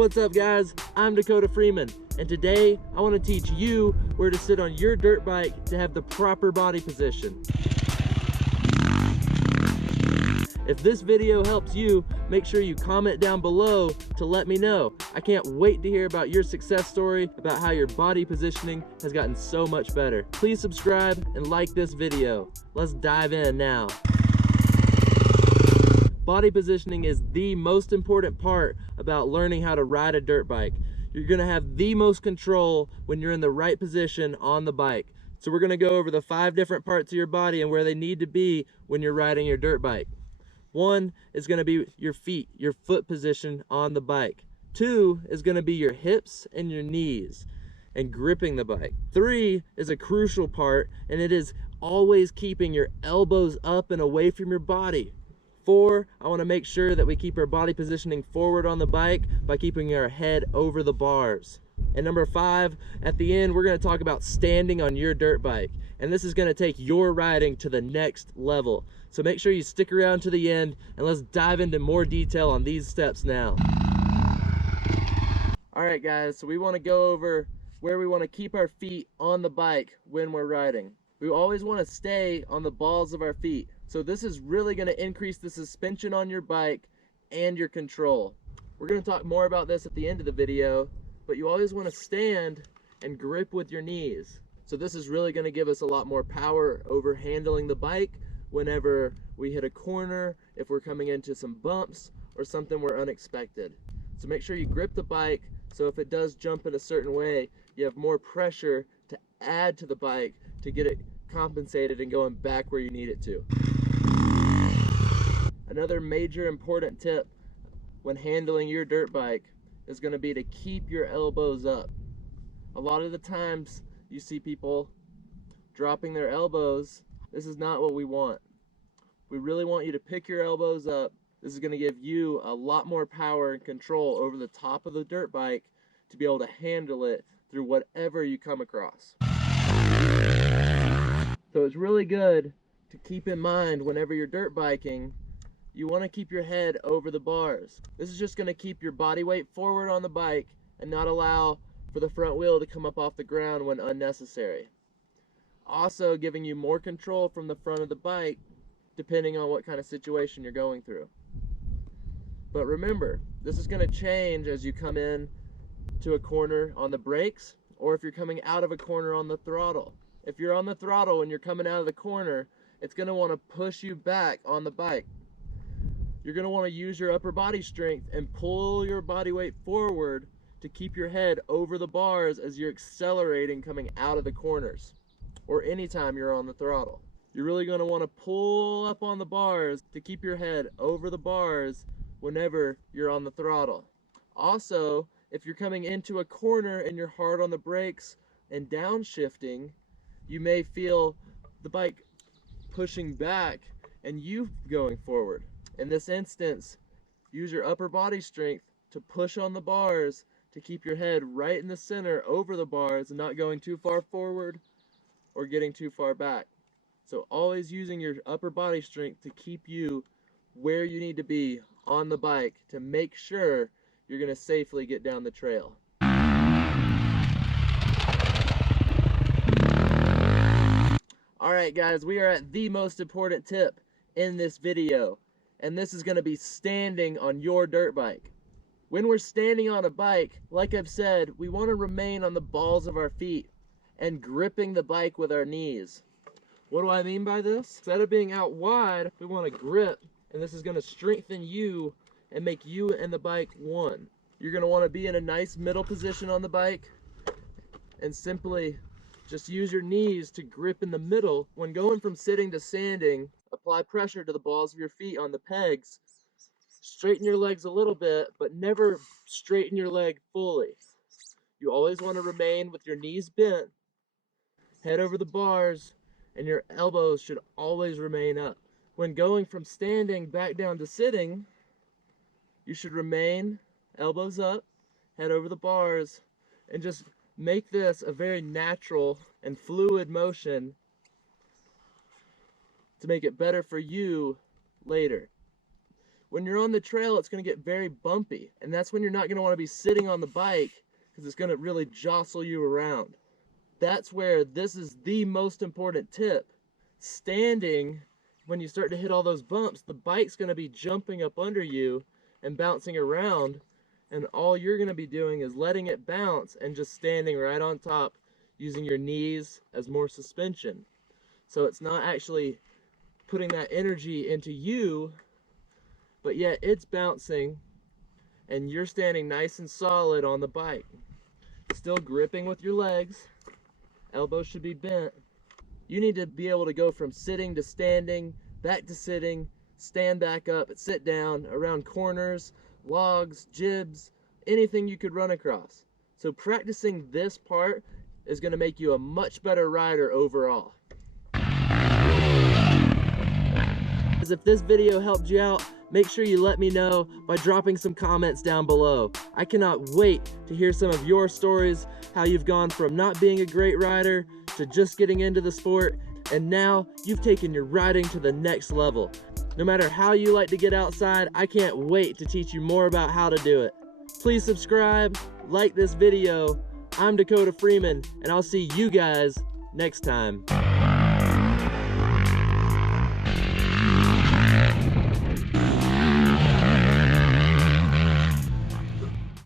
What's up guys, I'm Dakota Freeman, and today I want to teach you where to sit on your dirt bike to have the proper body position. If this video helps you, make sure you comment down below to let me know. I can't wait to hear about your success story, about how your body positioning has gotten so much better. Please subscribe and like this video. Let's dive in now. Body positioning is the most important part about learning how to ride a dirt bike. You're gonna have the most control when you're in the right position on the bike. So we're gonna go over the 5 different parts of your body and where they need to be when you're riding your dirt bike. 1 is gonna be your feet, your foot position on the bike. 2 is gonna be your hips and your knees and gripping the bike. 3 is a crucial part, and it is always keeping your elbows up and away from your body. 4, I want to make sure that we keep our body positioning forward on the bike by keeping our head over the bars. And number 5, at the end, we're going to talk about standing on your dirt bike. And this is going to take your riding to the next level. So make sure you stick around to the end, and let's dive into more detail on these steps now. All right, guys, so we want to go over where we want to keep our feet on the bike when we're riding. We always want to stay on the balls of our feet. So this is really going to increase the suspension on your bike and your control. We're going to talk more about this at the end of the video, but you always want to stand and grip with your knees. So this is really going to give us a lot more power over handling the bike whenever we hit a corner, if we're coming into some bumps or something we're unexpected. So make sure you grip the bike so if it does jump in a certain way, you have more pressure to add to the bike to get it compensated and going back where you need it to. Another major important tip when handling your dirt bike is going to be to keep your elbows up. A lot of the times you see people dropping their elbows. This is not what we want. We really want you to pick your elbows up. This is going to give you a lot more power and control over the top of the dirt bike to be able to handle it through whatever you come across. So it's really good to keep in mind whenever you're dirt biking, you want to keep your head over the bars. This is just going to keep your body weight forward on the bike and not allow for the front wheel to come up off the ground when unnecessary. Also giving you more control from the front of the bike depending on what kind of situation you're going through. But remember, this is going to change as you come in to a corner on the brakes or if you're coming out of a corner on the throttle. If you're on the throttle and you're coming out of the corner, it's going to want to push you back on the bike. You're going to want to use your upper body strength and pull your body weight forward to keep your head over the bars as you're accelerating coming out of the corners or anytime you're on the throttle. You're really going to want to pull up on the bars to keep your head over the bars whenever you're on the throttle. Also, if you're coming into a corner and you're hard on the brakes and downshifting, you may feel the bike pushing back and you going forward. In this instance, use your upper body strength to push on the bars to keep your head right in the center over the bars and not going too far forward or getting too far back. So always using your upper body strength to keep you where you need to be on the bike to make sure you're going to safely get down the trail. Alright guys, we are at the most important tip in this video, and this is going to be standing on your dirt bike. When we're standing on a bike, like I've said, we want to remain on the balls of our feet and gripping the bike with our knees. What do I mean by this? Instead of being out wide, we want to grip, and this is going to strengthen you and make you and the bike one. You're going to want to be in a nice middle position on the bike and simply just use your knees to grip in the middle. When going from sitting to standing, apply pressure to the balls of your feet on the pegs. Straighten your legs a little bit, but never straighten your leg fully. You always want to remain with your knees bent, head over the bars, and your elbows should always remain up. When going from standing back down to sitting, you should remain elbows up, head over the bars, and just make this a very natural and fluid motion to make it better for you later. When you're on the trail, it's going to get very bumpy, and that's when you're not going to want to be sitting on the bike because it's going to really jostle you around. That's where this is the most important tip. Standing, when you start to hit all those bumps, the bike's going to be jumping up under you and bouncing around, and all you're going to be doing is letting it bounce and just standing right on top, using your knees as more suspension. So it's not actually putting that energy into you, but yet it's bouncing and you're standing nice and solid on the bike. Still gripping with your legs, elbows should be bent. You need to be able to go from sitting to standing, back to sitting, stand back up, sit down, around corners, logs, jibs, anything you could run across. So practicing this part is going to make you a much better rider overall. If this video helped you out, make sure you let me know by dropping some comments down below. I cannot wait to hear some of your stories, how you've gone from not being a great rider to just getting into the sport, and now you've taken your riding to the next level. No matter how you like to get outside, I can't wait to teach you more about how to do it. Please subscribe, like this video. I'm Dakota Freeman, and I'll see you guys next time.